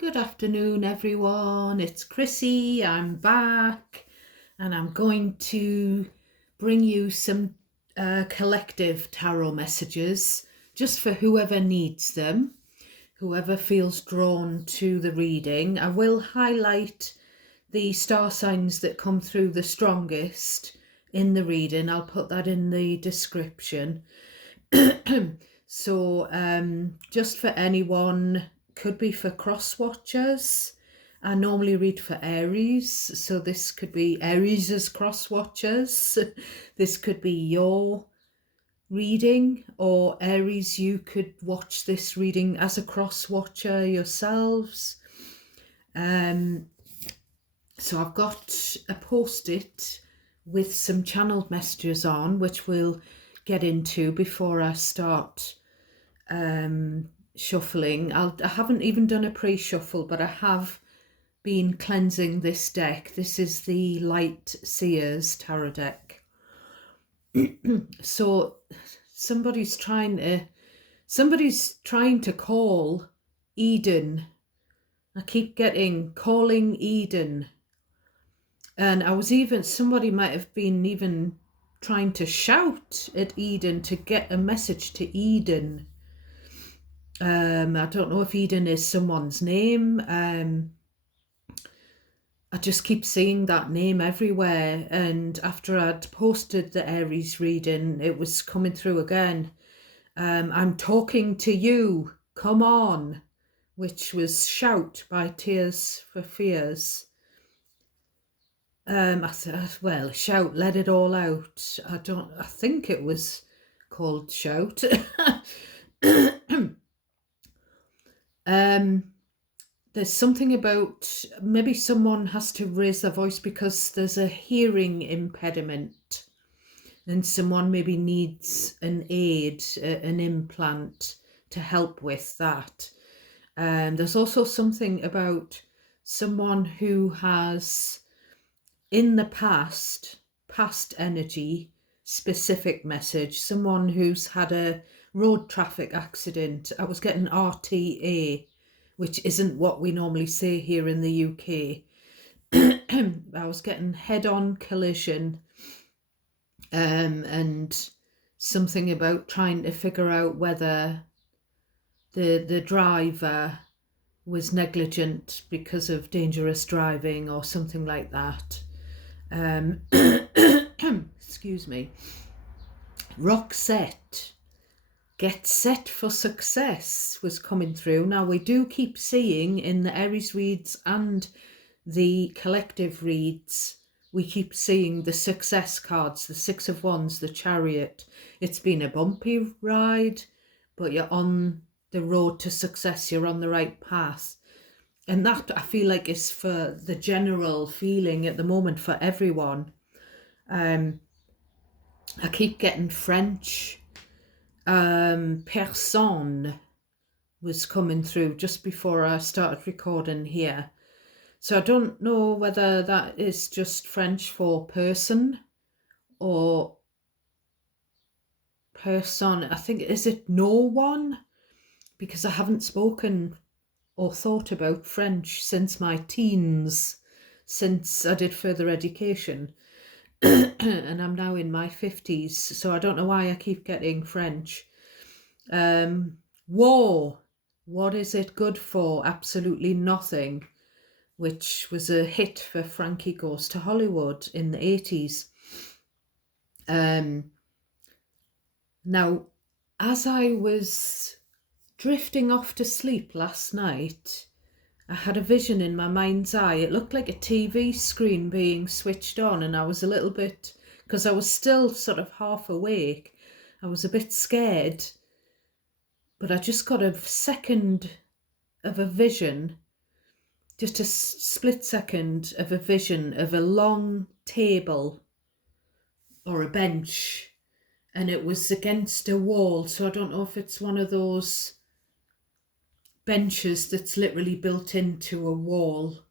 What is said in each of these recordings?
Good afternoon, everyone. It's Chrissy. I'm back, and I'm going to bring you some collective tarot messages just for whoever needs them, whoever feels drawn to the reading. I will highlight the star signs that come through the strongest in the reading. I'll put that in the description. So just for anyone, could be for cross watchers. I normally read for Aries, so this could be Aries as cross watchers. This could be your reading, or Aries, you could watch this reading as a cross watcher yourselves. So I've got a post-it with some channeled messages on, which we'll get into before I start shuffling. I haven't even done a pre-shuffle, but I have been cleansing this deck. This is the Light Seers tarot deck. So somebody's trying to call Eden. I keep getting calling Eden. And somebody might have been even trying to shout at Eden to get a message to Eden. I don't know if Eden is someone's name. I just keep seeing that name everywhere. And after I'd posted the Aries reading, it was coming through again. I'm talking to you, come on, which was Shout by Tears for Fears. I said, well, shout, let it all out. I think it was called Shout. There's something about maybe someone has to raise their voice because there's a hearing impediment and someone maybe needs an aid, an implant to help with that. There's also something about someone who has, in the past energy, specific message, someone who's had a road traffic accident. I was getting RTA, which isn't what we normally say here in the UK. I was getting head-on collision, and something about trying to figure out whether the driver was negligent because of dangerous driving or something like that. Excuse me. Roxette, get set for success, was coming through. Now, we do keep seeing in the Aries reads and the collective reads, we keep seeing the success cards, the Six of Wands, the Chariot. It's been a bumpy ride, but you're on the road to success. You're on the right path. And that, I feel like, is for the general feeling at the moment for everyone. I keep getting French. Personne was coming through just before I started recording here. So I don't know whether that is just French for person or person. I think, is it no one? Because I haven't spoken or thought about French since my teens, since I did further education. And I'm now in my 50s, so I don't know why I keep getting French. War, what is it good for? Absolutely nothing, which was a hit for Frankie Goes to Hollywood in the 80s. Now, as I was drifting off to sleep last night, I had a vision in my mind's eye. It looked like a TV screen being switched on, and I was a little bit, because I was still sort of half awake, I was a bit scared, but I just got a second of a vision, just a split second of a vision of a long table or a bench, and it was against a wall. So I don't know if it's one of those benches that's literally built into a wall.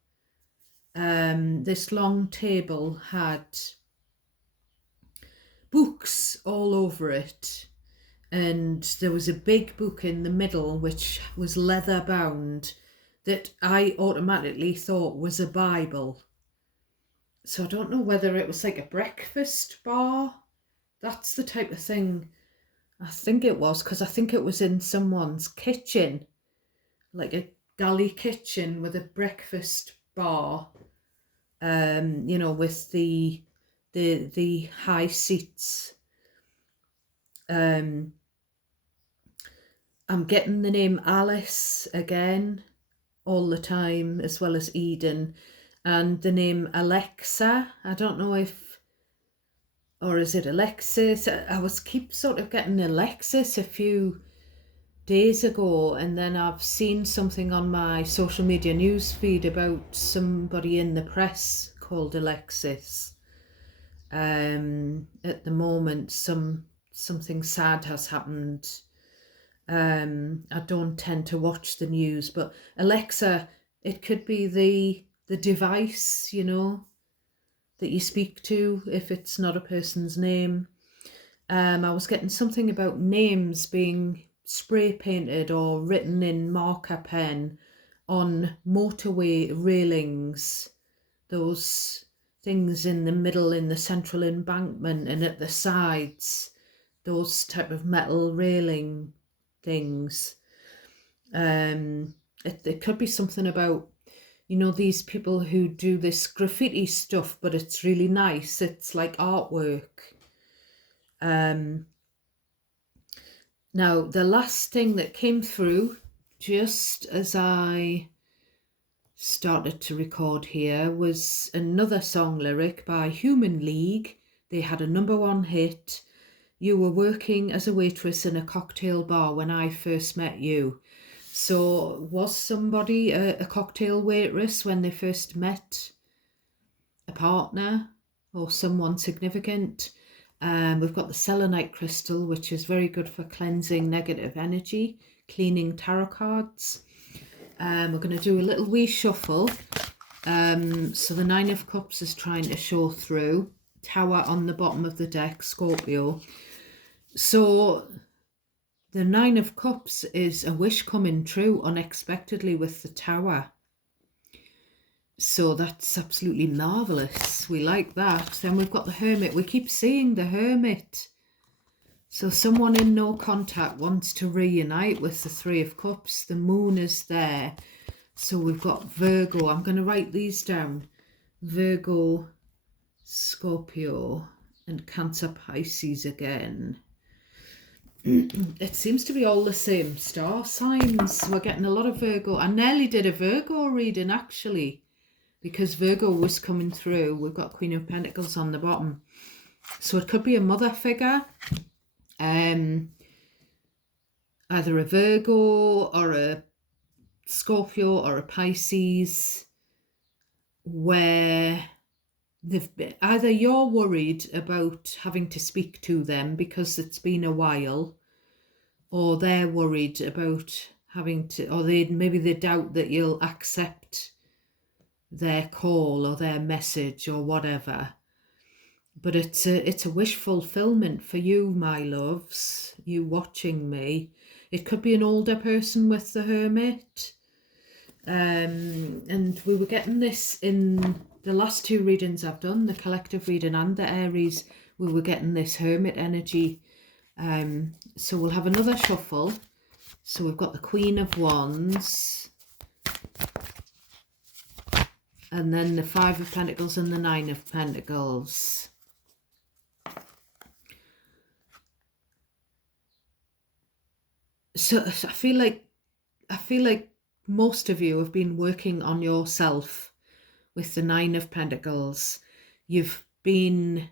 This long table had books all over it, and there was a big book in the middle which was leather bound, that I automatically thought was a Bible. So I don't know whether it was like a breakfast bar. That's the type of thing I think it was, because I think it was in someone's kitchen, like a galley kitchen with a breakfast bar, with the high seats. I'm getting the name Alice again all the time, as well as Eden, and the name Alexa. I don't know if, or is it Alexis? I was keep sort of getting Alexis a few days ago, and then I've seen something on my social media news feed about somebody in the press called Alexis. At the moment, something sad has happened. I don't tend to watch the news, but Alexa, it could be the device, that you speak to if it's not a person's name. I was getting something about names being spray painted or written in marker pen on motorway railings, those things in the middle in the central embankment and at the sides, those type of metal railing things. It could be something about, these people who do this graffiti stuff, but it's really nice. It's like artwork. Now, the last thing that came through, just as I started to record here, was another song lyric by Human League. They had a #1 hit. You were working as a waitress in a cocktail bar when I first met you. So was somebody a cocktail waitress when they first met a partner or someone significant? We've got the selenite crystal, which is very good for cleansing negative energy, cleaning tarot cards. We're going to do a little wee shuffle. So the 9 of Cups is trying to show through. Tower on the bottom of the deck, Scorpio. So the 9 of Cups is a wish coming true unexpectedly with the Tower. So that's absolutely marvellous. We like that. Then we've got the Hermit. We keep seeing the Hermit. So someone in no contact wants to reunite with the 3 of Cups. The Moon is there. So we've got Virgo. I'm going to write these down. Virgo, Scorpio, and Cancer, Pisces again. It seems to be all the same star signs. We're getting a lot of Virgo. I nearly did a Virgo reading, actually, because Virgo was coming through. We've got Queen of Pentacles on the bottom. So it could be a mother figure. Either a Virgo or a Scorpio or a Pisces, where they've been, either you're worried about having to speak to them because it's been a while, or they're worried about having to, or maybe they doubt that you'll accept their call or their message or whatever. But it's a wish fulfillment for you, my loves, you watching me. It could be an older person with the Hermit. And we were getting this in the last 2 readings I've done, the collective reading and the Aries. We were getting this Hermit energy. So we'll have another shuffle. So we've got the Queen of Wands, and then the 5 of Pentacles and the 9 of Pentacles. So I feel like most of you have been working on yourself with the 9 of Pentacles. You've been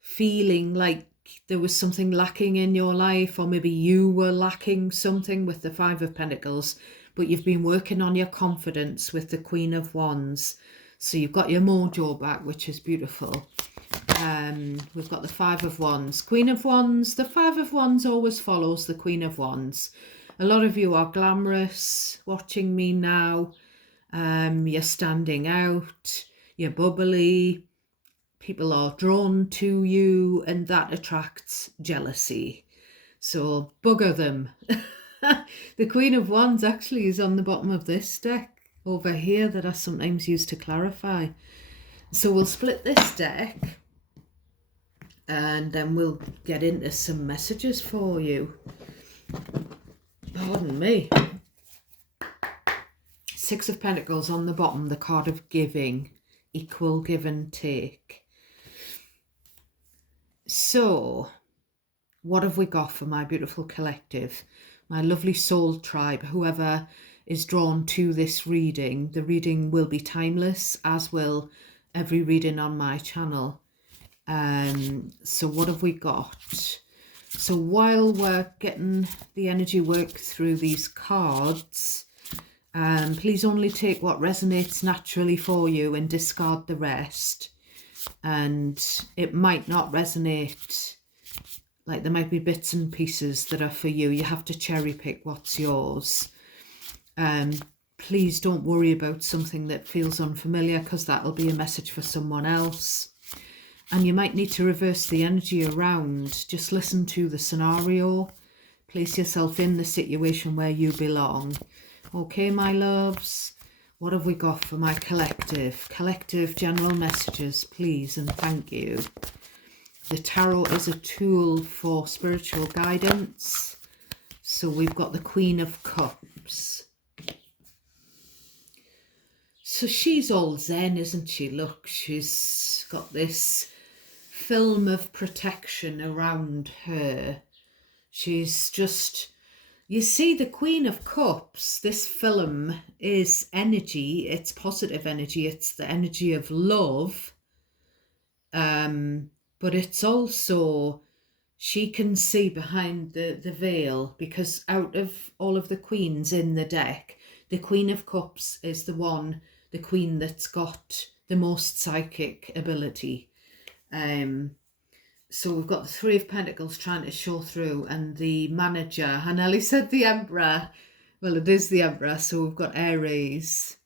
feeling like there was something lacking in your life, or maybe you were lacking something with the 5 of Pentacles, but you've been working on your confidence with the Queen of Wands. So you've got your mojo back, which is beautiful. We've got the 5 of Wands, Queen of Wands. The 5 of Wands always follows the Queen of Wands. A lot of you are glamorous watching me now. You're standing out, you're bubbly, people are drawn to you, and that attracts jealousy. So bugger them. The Queen of Wands actually is on the bottom of this deck over here that I sometimes use to clarify. So we'll split this deck and then we'll get into some messages for you. Pardon me. Six of Pentacles on the bottom, the card of giving, equal give and take. So, what have we got for my beautiful collective, my lovely soul tribe, whoever is drawn to this reading? The reading will be timeless, as will every reading on my channel. So what have we got? So while we're getting the energy work through these cards, please only take what resonates naturally for you and discard the rest. And it might not resonate, like there might be bits and pieces that are for you. You have to cherry pick what's yours. Please don't worry about something that feels unfamiliar, because that'll be a message for someone else. And you might need to reverse the energy around. Just listen to the scenario. Place yourself in the situation where you belong. Okay, my loves, what have we got for my collective? Collective general messages, please, and thank you. The tarot is a tool for spiritual guidance. So we've got the Queen of Cups. So she's all zen, isn't she? Look, she's got this film of protection around her. She's just, you see, the Queen of Cups, this film is energy. It's positive energy. It's the energy of love. But it's also, she can see behind the veil, because out of all of the queens in the deck, the Queen of Cups is the queen that's got the most psychic ability. So we've got the Three of Pentacles trying to show through, and the manager, I nearly said the Emperor. Well, it is the Emperor, so we've got Aries.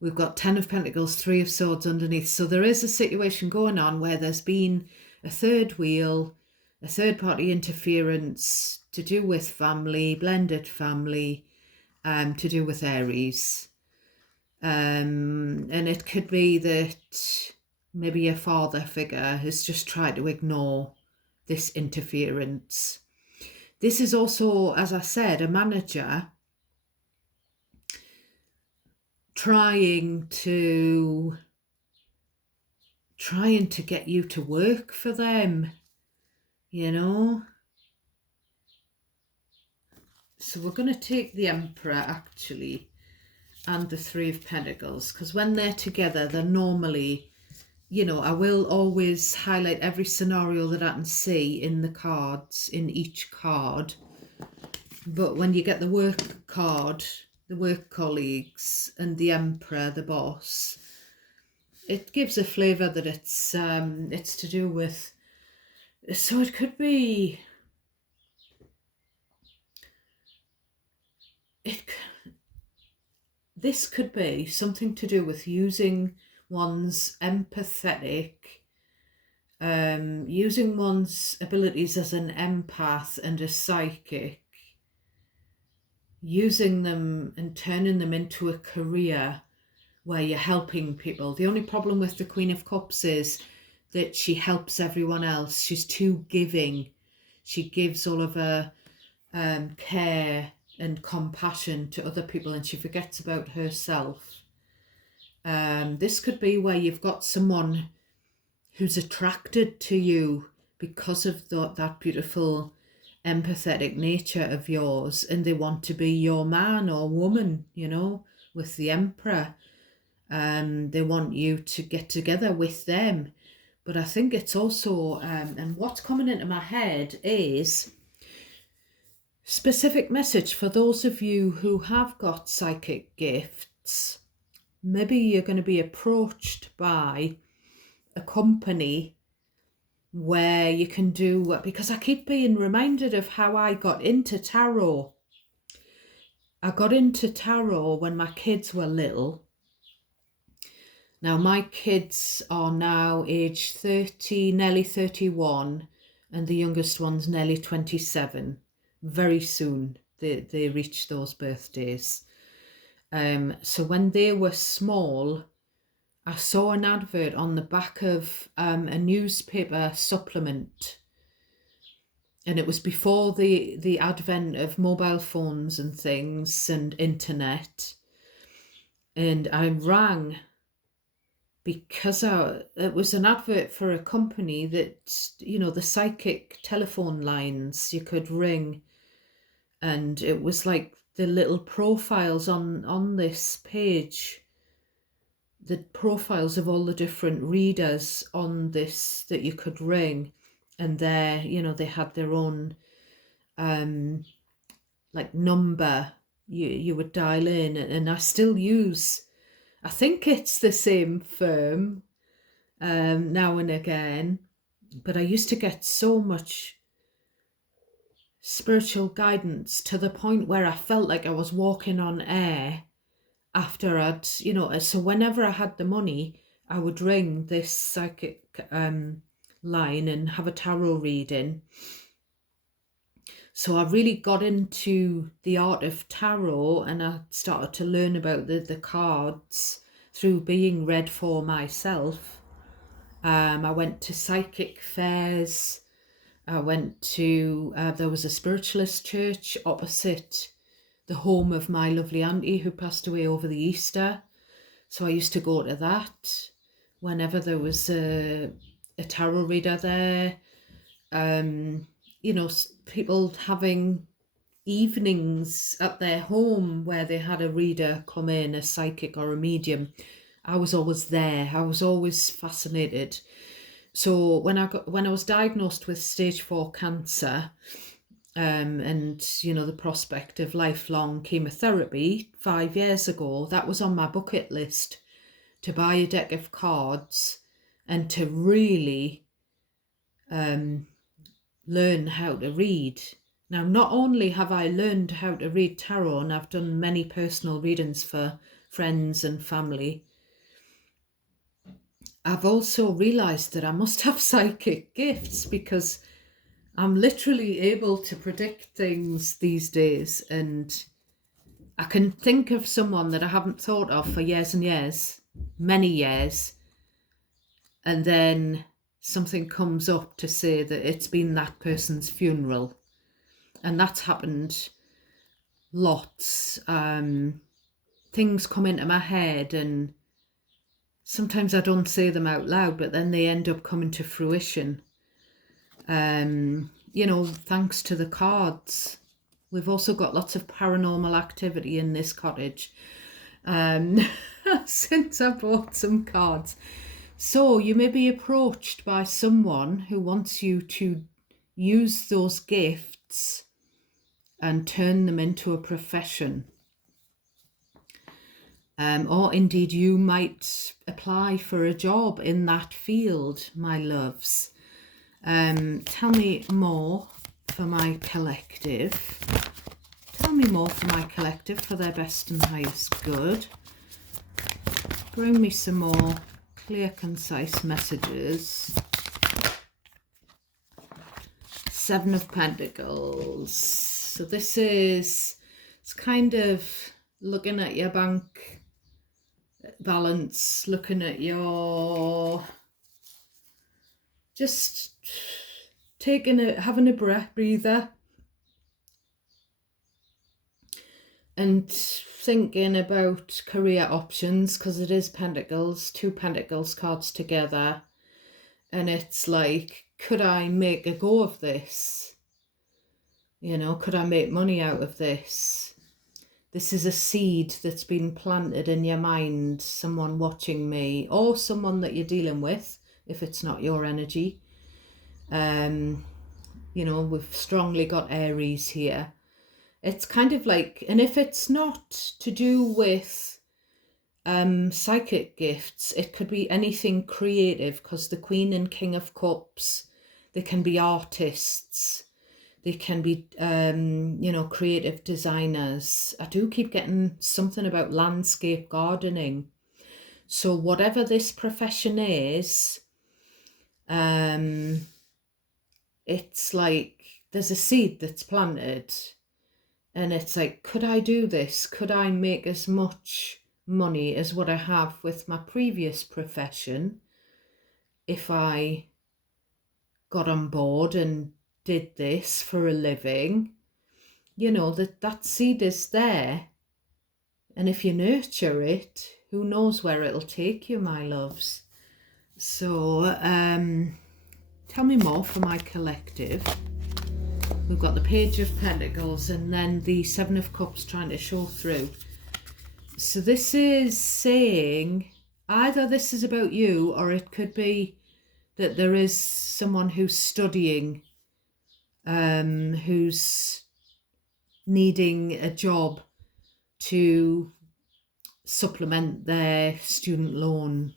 We've got Ten of Pentacles, Three of Swords underneath. So there is a situation going on where there's been a third wheel, a third party interference to do with family, blended family, to do with Aries. And it could be that maybe a father figure has just tried to ignore this interference. This is also, as I said, a manager trying to get you to work for them, you know. So we're going to take the Emperor actually and the Three of Pentacles, because when they're together, they're normally, you know, I will always highlight every scenario that I can see in the cards, in each card. But when you get the work card, the work colleagues, and the Emperor, the boss, it gives a flavour that it's to do with, so it could be, this could be something to do with using one's empathetic, using one's abilities as an empath and a psychic, using them and turning them into a career where you're helping people. The only problem with the Queen of Cups is that she helps everyone else. She's too giving. She gives all of her care and compassion to other people, and she forgets about herself. This could be where you've got someone who's attracted to you because of that beautiful empathetic nature of yours, and they want to be your man or woman, you know, with the Emperor. They want you to get together with them. But I think it's also, and what's coming into my head is specific message for those of you who have got psychic gifts. Maybe you're going to be approached by a company where you can do, because I keep being reminded of how I got into tarot. I got into tarot when my kids were little. Now my kids are now age 30, nearly 31, and the youngest one's nearly 27. very soon. They reach those birthdays. So when they were small, I saw an advert on the back of a newspaper supplement, and it was before the advent of mobile phones and things and internet. And I rang because it was an advert for a company that, the psychic telephone lines you could ring, and it was like the little profiles on this page, the profiles of all the different readers on this that you could ring, and there, they had their own like number you would dial in, and I still use, I think it's the same firm now and again, but I used to get so much spiritual guidance to the point where I felt like I was walking on air after I'd, so whenever I had the money, I would ring this psychic line and have a tarot reading. So I really got into the art of tarot, and I started to learn about the cards through being read for myself. I went to psychic fairs. I went to, there was a spiritualist church opposite the home of my lovely auntie who passed away over the Easter. So I used to go to that whenever there was a tarot reader there. People having evenings at their home where they had a reader come in, a psychic or a medium. I was always there. I was always fascinated. So when I was diagnosed with stage 4 cancer, and the prospect of lifelong chemotherapy 5 years ago, that was on my bucket list, to buy a deck of cards and to really learn how to read. Now, not only have I learned how to read tarot, and I've done many personal readings for friends and family, I've also realised that I must have psychic gifts, because I'm literally able to predict things these days, and I can think of someone that I haven't thought of for years and years, many years, and then something comes up to say that it's been that person's funeral. And that's happened lots. Things come into my head, and sometimes I don't say them out loud, but then they end up coming to fruition. Thanks to the cards. We've also got lots of paranormal activity in this cottage since I bought some cards. So you may be approached by someone who wants you to use those gifts and turn them into a profession. Or indeed you might apply for a job in that field, my loves. Tell me more for my collective. Tell me more for my collective, for their best and highest good. Bring me some more clear, concise messages. 7 of Pentacles. So this is, it's kind of looking at your bank balance, looking at your, just having a breather, and thinking about career options, because it is Pentacles, 2 Pentacles cards together, and it's like, could I make a go of this? Could I make money out of this? This is a seed that's been planted in your mind, someone watching me, or someone that you're dealing with, if it's not your energy. We've strongly got Aries here. It's kind of like, and if it's not to do with psychic gifts, it could be anything creative, because the Queen and King of Cups, they can be artists, they can be creative designers. I do keep getting something about landscape gardening. So whatever this profession is, it's like there's a seed that's planted, and it's like, could I do this? Could I make as much money as what I have with my previous profession if I got on board and did this for a living? That seed is there. And if you nurture it, who knows where it'll take you, my loves. So tell me more for my collective. We've got the Page of Pentacles and then the Seven of Cups trying to show through. So this is saying either this is about you, or it could be that there is someone who's studying, who's needing a job to supplement their student loan,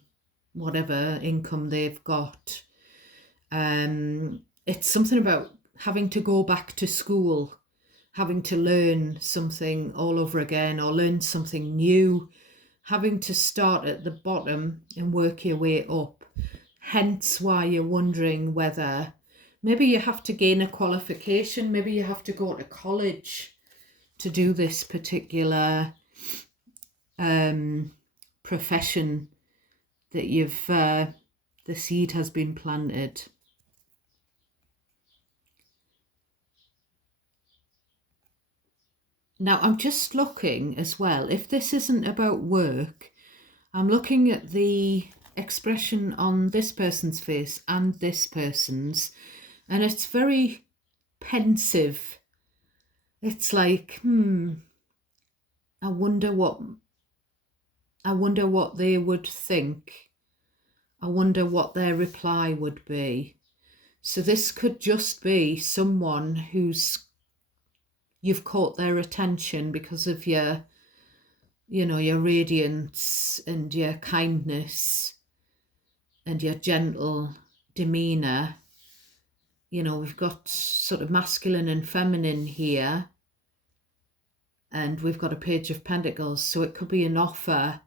whatever income they've got. It's something about having to go back to school, having to learn something all over again, or learn something new, having to start at the bottom and work your way up. Hence why you're wondering whether maybe you have to gain a qualification, maybe you have to go to college to do this particular profession that the seed has been planted. Now, I'm just looking as well, if this isn't about work, I'm looking at the expression on this person's face and this person's, and it's very pensive. It's like, I wonder what they would think. I wonder what their reply would be. So this could just be someone you've caught their attention because of your radiance and your kindness and your gentle demeanor. We've got sort of masculine and feminine here, and we've got a Page of Pentacles. So it could be an offer.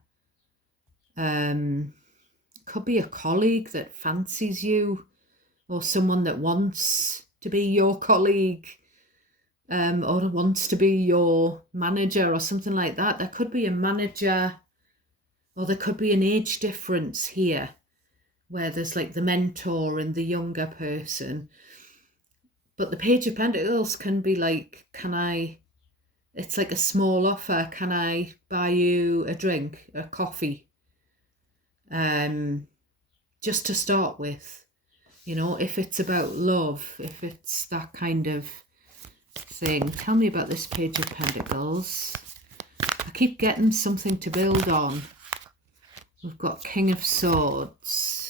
Could be a colleague that fancies you, or someone that wants to be your colleague, or wants to be your manager or something like that. There could be a manager, or there could be an age difference here where there's like the mentor and the younger person. But the Page of Pentacles can be like, it's like a small offer. Can I buy you a drink, a coffee? Just to start with, if it's about love, if it's that kind of thing. Tell me about this Page of Pentacles. I keep getting something to build on. We've got King of Swords.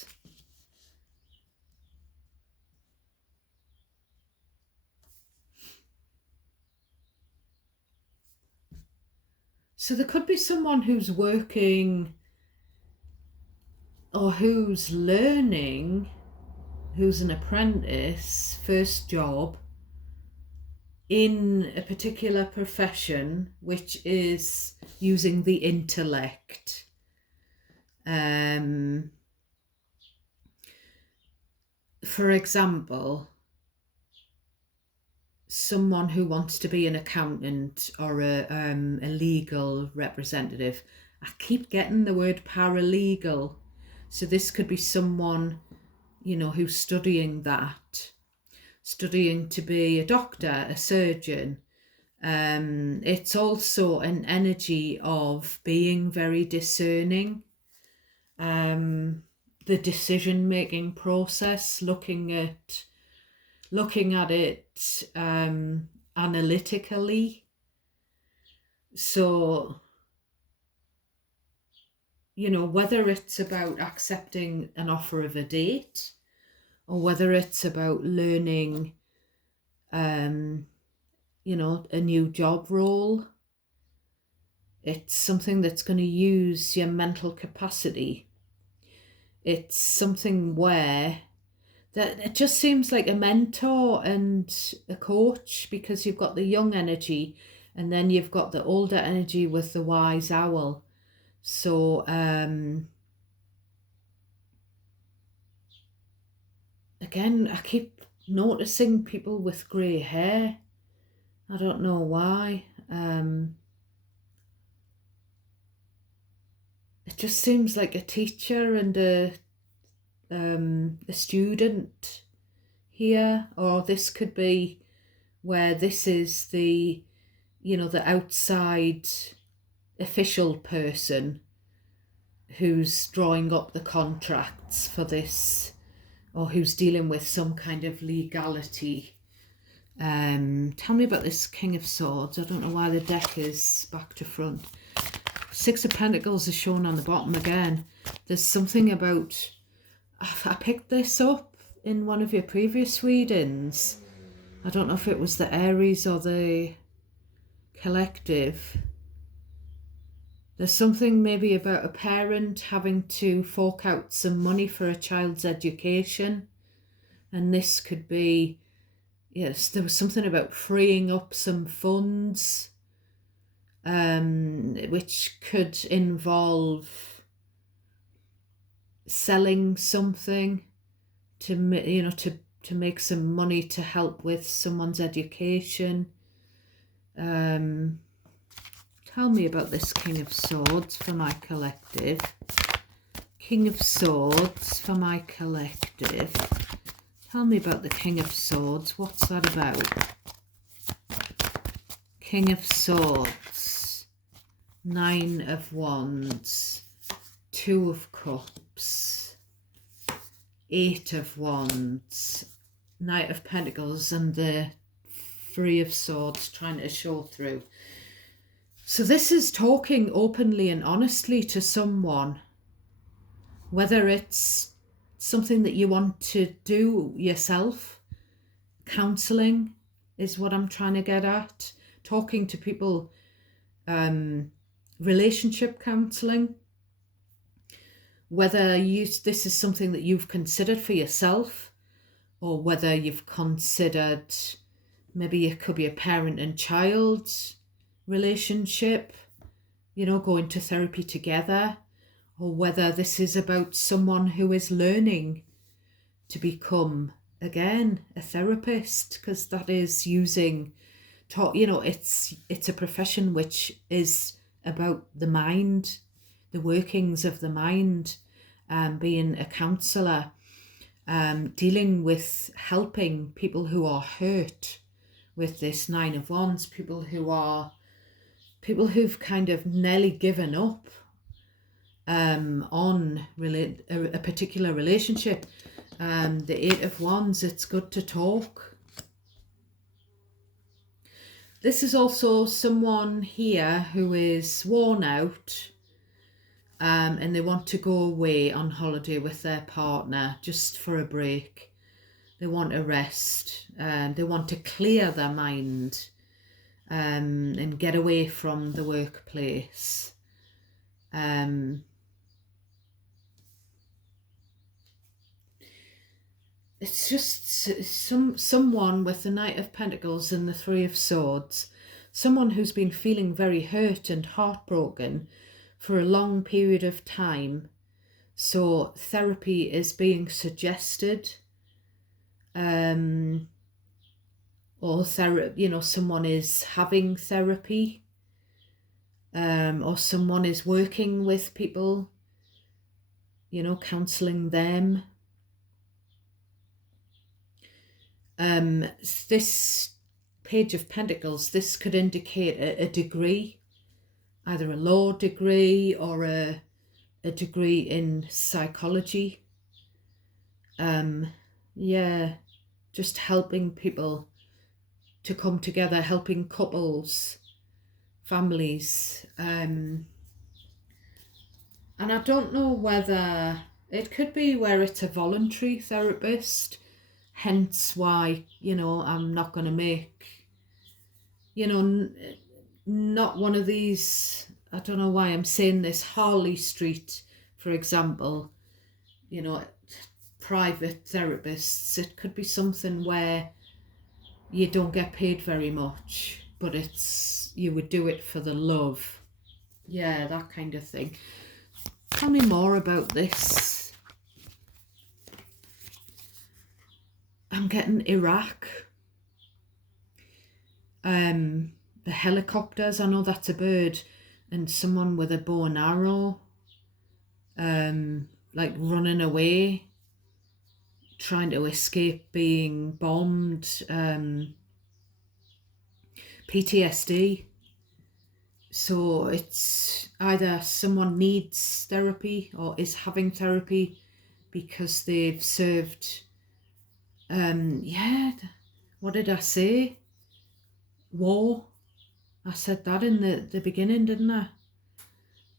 So there could be someone who's working or who's learning, who's an apprentice, first job, in a particular profession which is using the intellect. For example, someone who wants to be an accountant or a legal representative. I keep getting the word paralegal. So this could be someone, who's studying that. Studying to be a doctor, a surgeon. It's also an energy of being very discerning. The decision-making process, looking at it analytically. So, whether it's about accepting an offer of a date, or whether it's about learning, a new job role, it's something that's going to use your mental capacity. It's something where that it just seems like a mentor and a coach, because you've got the young energy and then you've got the older energy with the wise owl. So again, I keep noticing people with grey hair. I don't know why. It just seems like a teacher and a student here, or this could be where this is the, the outside official person who's drawing up the contracts for this, or who's dealing with some kind of legality. Tell me about this King of Swords. I don't know why the deck is back to front. Six of Pentacles is shown on the bottom again. There's something about, I picked this up in one of your previous readings. I don't know if it was the Aries or the collective. There's something maybe about a parent having to fork out some money for a child's education. And this could be, yes, there was something about freeing up some funds, which could involve selling something to make some money to help with someone's education. Tell me about this King of Swords for my collective. King of Swords for my collective. Tell me about the King of Swords. What's that about? King of Swords. Nine of Wands. Two of Cups. Eight of Wands. Knight of Pentacles and the Three of Swords trying to show through. So this is talking openly and honestly to someone, whether it's something that you want to do yourself. Counselling is what I'm trying to get at. Talking to people, relationship counselling. Whether this is something that you've considered for yourself, or whether you've considered, maybe it could be a parent and child relationship, going to therapy together, or whether this is about someone who is learning to become, again, a therapist, because that is using, it's a profession which is about the mind, the workings of the mind, being a counsellor, dealing with helping people who are hurt with this Nine of Wands, people who've kind of nearly given up on a particular relationship. The Eight of Wands, it's good to talk. This is also someone here who is worn out, and they want to go away on holiday with their partner just for a break. They want a rest, and they want to clear their mind, and get away from the workplace. It's just someone with the Knight of Pentacles and the Three of Swords, someone who's been feeling very hurt and heartbroken for a long period of time. So therapy is being suggested, or someone is having therapy, or someone is working with people, counselling them. This Page of Pentacles, this could indicate a degree, either a law degree or a degree in psychology. Just helping people to come together, helping couples, families. And I don't know whether it could be where it's a voluntary therapist, hence why, I'm not going to make, not one of these, I don't know why I'm saying this, Harley Street, for example, private therapists. It could be something where you don't get paid very much, but you would do it for the love. Yeah, that kind of thing. Tell me more about this. I'm getting Iraq. The helicopters, I know that's a bird, and someone with a bow and arrow, like running away, trying to escape being bombed, PTSD. So it's either someone needs therapy or is having therapy because they've served, what did I say? War. I said that in the beginning, didn't I?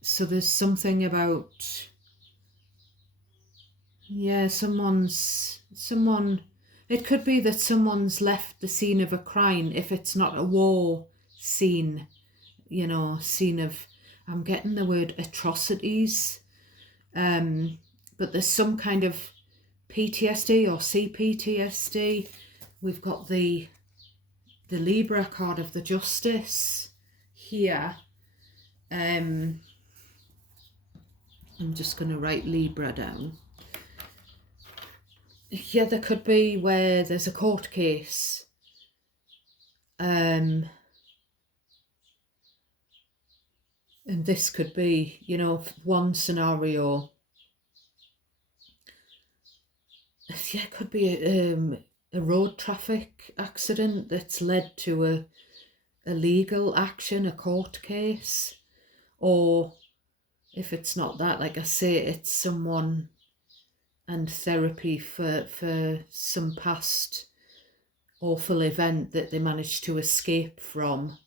So there's something about, someone, it could be that someone's left the scene of a crime if it's not a war scene, scene of, I'm getting the word atrocities, but there's some kind of PTSD or CPTSD. We've got the Libra card of the Justice here. I'm just going to write Libra down. Yeah, there could be where there's a court case. And this could be, one scenario. Yeah, it could be a road traffic accident that's led to a legal action, a court case. Or if it's not that, like I say, it's someone and therapy for some past awful event that they managed to escape from.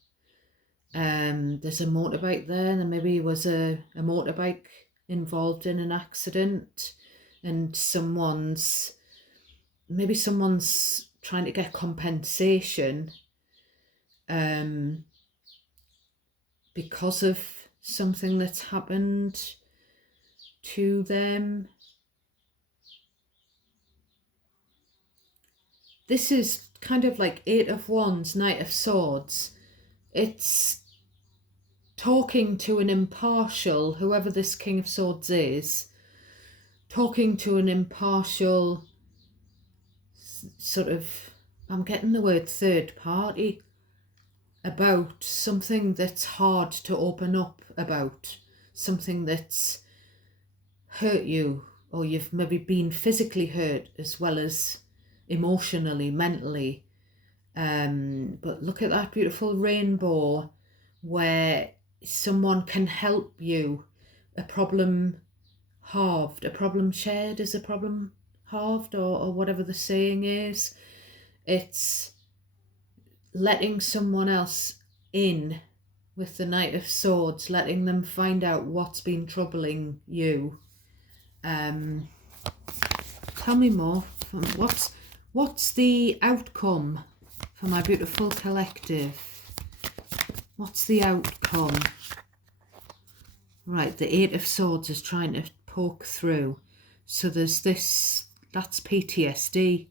There's a motorbike there, and maybe was a motorbike involved in an accident, and someone's trying to get compensation because of something that's happened to them. This is kind of like Eight of Wands, Knight of Swords. It's talking to an impartial, whoever this King of Swords is, talking to an impartial sort of, I'm getting the word third party, about something that's hard to open up about, something that's hurt you, or you've maybe been physically hurt as well as emotionally, mentally. But look at that beautiful rainbow where someone can help you. A problem halved, a problem shared is a problem halved, or whatever the saying is. It's letting someone else in with the Knight of Swords, letting them find out what's been troubling you. Tell me more. What's the outcome for my beautiful collective? What's the outcome? Right, the Eight of Swords is trying to poke through. So there's this, that's PTSD,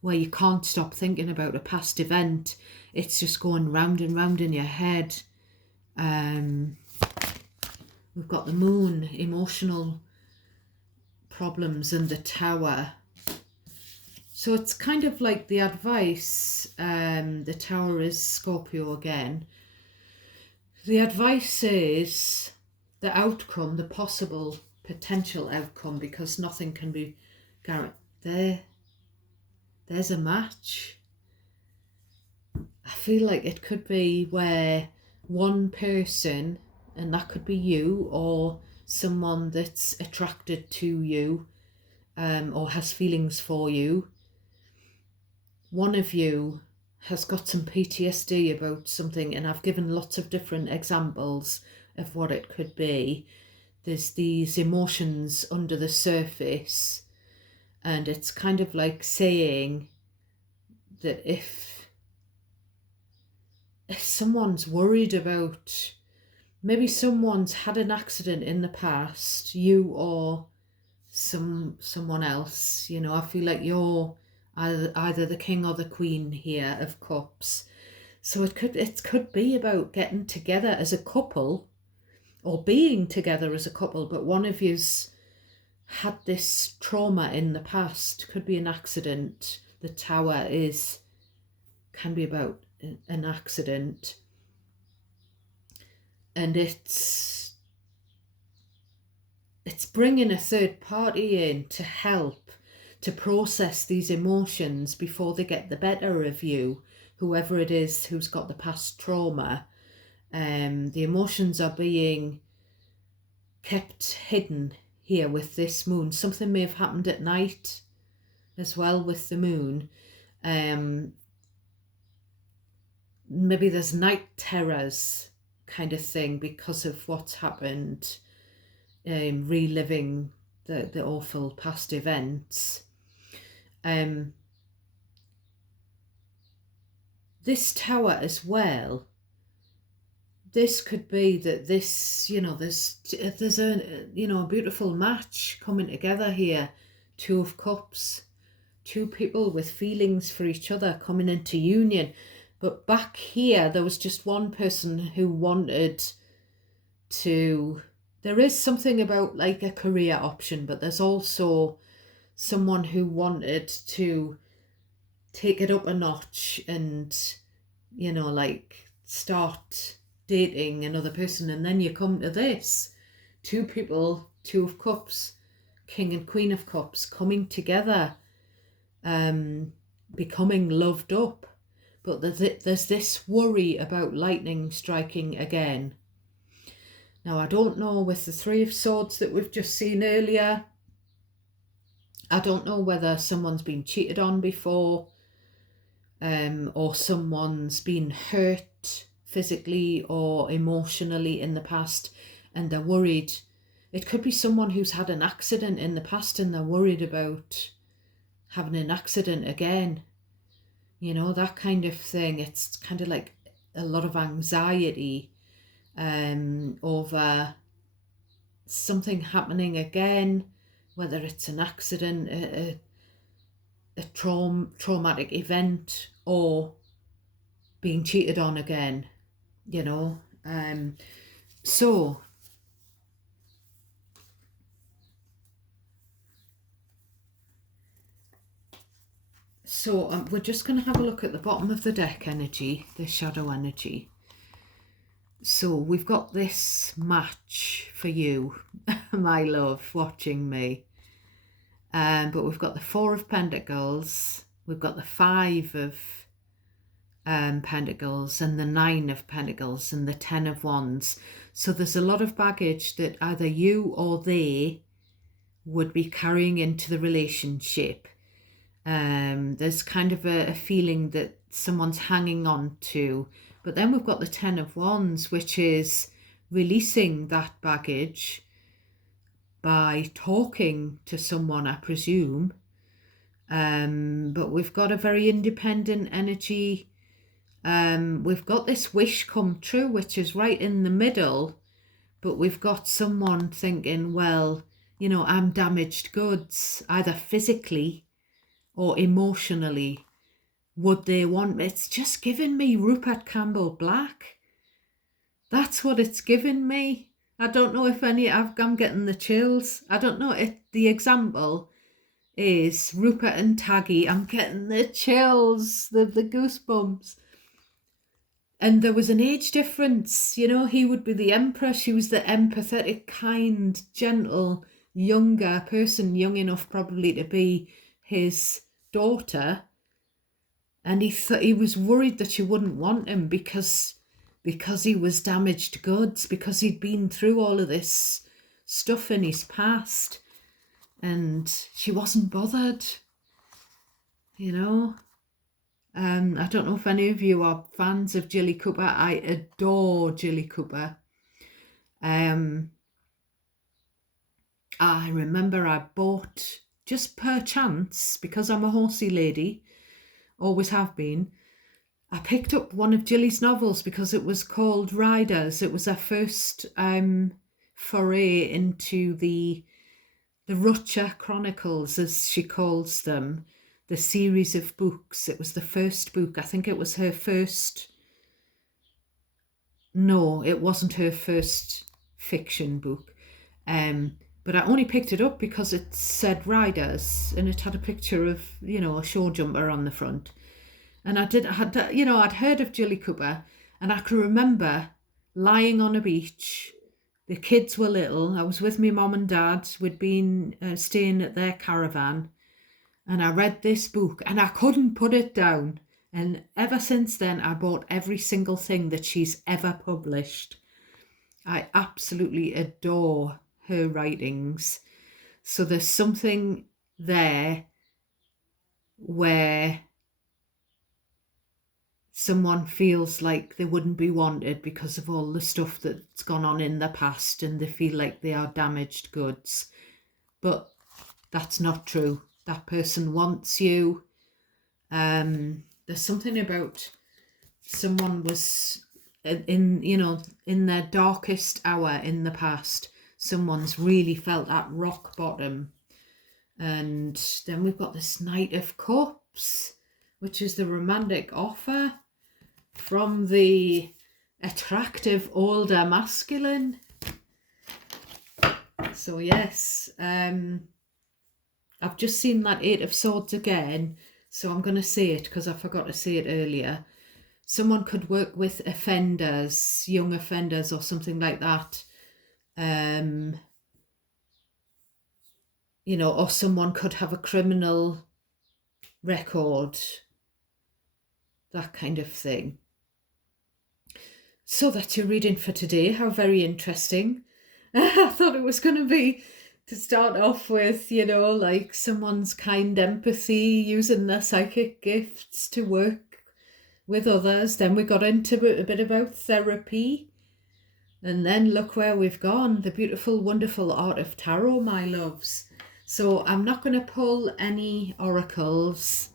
where you can't stop thinking about a past event. It's just going round and round in your head. We've got the Moon, emotional problems, and the Tower. So it's kind of like the advice, the Tower is Scorpio again. The advice is the outcome, the possible potential outcome, because nothing can be guaranteed. There's a match. I feel like it could be where one person, and that could be you or someone that's attracted to you, or has feelings for you. One of you has got some PTSD about something, and I've given lots of different examples of what it could be. There's these emotions under the surface, and it's kind of like saying that if someone's worried about, maybe someone's had an accident in the past, you or someone else, I feel like you're either the king or the queen here of cups. So it could be about getting together as a couple or being together as a couple, but one of you's had this trauma in the past. Could be an accident the tower can be about an accident, and it's bringing a third party in to help to process these emotions before they get the better of you, whoever it is who's got the past trauma. The emotions are being kept hidden here with this moon. Something may have happened at night as well with the moon. Maybe there's night terrors kind of thing because of what's happened, reliving the awful past events. This tower as well, this could be that this, there's a beautiful match coming together here. Two of Cups, two people with feelings for each other coming into union. But back here, there was just one person who wanted to... There is something about like a career option, but there's also someone who wanted to take it up a notch and, like start dating another person. And then you come to this. Two people, Two of Cups, King and Queen of Cups coming together, becoming loved up. But there's this worry about lightning striking again. Now, I don't know, with the Three of Swords that we've just seen earlier, I don't know whether someone's been cheated on before, or someone's been hurt physically or emotionally in the past, and they're worried. It could be someone who's had an accident in the past and they're worried about having an accident again. That kind of thing. It's kind of like a lot of anxiety over something happening again, whether it's an accident, a traumatic event, or being cheated on again, so we're just going to have a look at the bottom of the deck energy, the shadow energy. So we've got this match for you, my love, watching me. But we've got the Four of Pentacles, we've got the Five of Pentacles, and the Nine of Pentacles, and the Ten of Wands. So there's a lot of baggage that either you or they would be carrying into the relationship. There's kind of a feeling that someone's hanging on to. But then we've got the Ten of Wands, which is releasing that baggage by talking to someone, I presume. But we've got a very independent energy. We've got this wish come true, which is right in the middle. But we've got someone thinking, well, I'm damaged goods, either physically or emotionally. Would they want me? It's just giving me Rupert Campbell Black. That's what it's giving me. I don't know if I'm getting the chills. I don't know. The example is Rupert and Taggy. I'm getting the chills, the goosebumps. And there was an age difference. He would be the Emperor. She was the empathetic, kind, gentle, younger person, young enough probably to be his daughter. And he was worried that she wouldn't want him because he was damaged goods, because he'd been through all of this stuff in his past, and she wasn't bothered. I don't know if any of you are fans of Jilly Cooper. I adore Jilly Cooper. I remember I bought, just per chance, because I'm a horsey lady, always have been, I picked up one of Jilly's novels because it was called Riders. It was her first foray into the Rutcher Chronicles, as she calls them, the series of books. It was the first book. I think it was her first... No, it wasn't her first fiction book. But I only picked it up because it said Riders and it had a picture of, a show jumper on the front. And I'd heard of Jilly Cooper, and I can remember lying on a beach. The kids were little. I was with my mom and dad. We'd been staying at their caravan, and I read this book, and I couldn't put it down. And ever since then, I bought every single thing that she's ever published. I absolutely adore her writings. So there's something there where someone feels like they wouldn't be wanted because of all the stuff that's gone on in the past, and they feel like they are damaged goods. But that's not true. That person wants you. There's something about someone was in their darkest hour in the past. Someone's really felt at rock bottom. And then we've got this Knight of Cups, which is the romantic offer from the attractive older masculine. So yes, I've just seen that Eight of Swords again, so I'm going to say it because I forgot to say it earlier. Someone could work with offenders, young offenders or something like that. Or someone could have a criminal record, that kind of thing. So that's your reading for today. How very interesting. I thought it was going to be to start off with, like someone's kind empathy, using their psychic gifts to work with others. Then we got into a bit about therapy. And then look where we've gone. The beautiful, wonderful art of tarot, my loves. So I'm not going to pull any oracles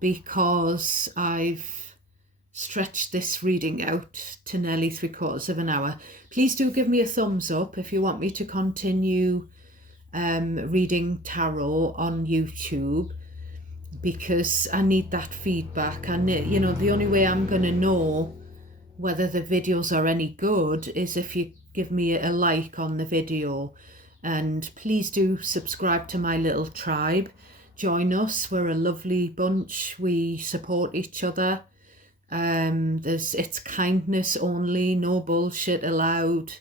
because I've stretched this reading out to nearly 3/4 of an hour. Please do give me a thumbs up if you want me to continue reading tarot on YouTube, because I need that feedback. And the only way I'm going to know whether the videos are any good is if you give me a like on the video. And please do subscribe to my little tribe. Join us. We're a lovely bunch. We support each other. It's kindness only, no bullshit allowed.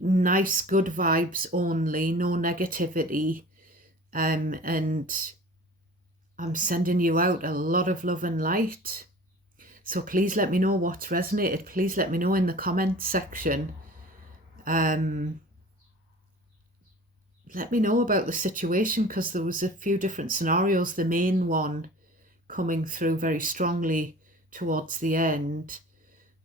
Nice, good vibes only, no negativity. And I'm sending you out a lot of love and light. So please let me know what's resonated. Please let me know in the comments section. Let me know about the situation, because there was a few different scenarios. The main one coming through very strongly towards the end,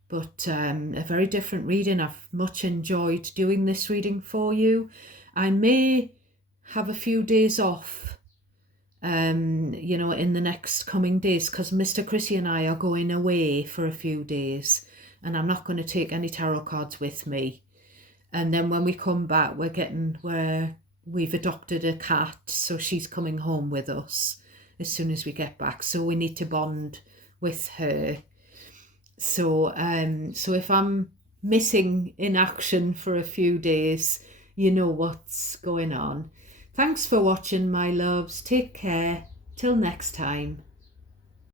but a very different reading. I've much enjoyed doing this reading for you. I may have a few days off in the next coming days, because Mr. Chrissy and I are going away for a few days, and I'm not going to take any tarot cards with me. And then when we come back, we've adopted a cat, so she's coming home with us as soon as we get back. So we need to bond with her. So if I'm missing in action for a few days, you know what's going on. Thanks for watching, my loves. Take care. Till next time.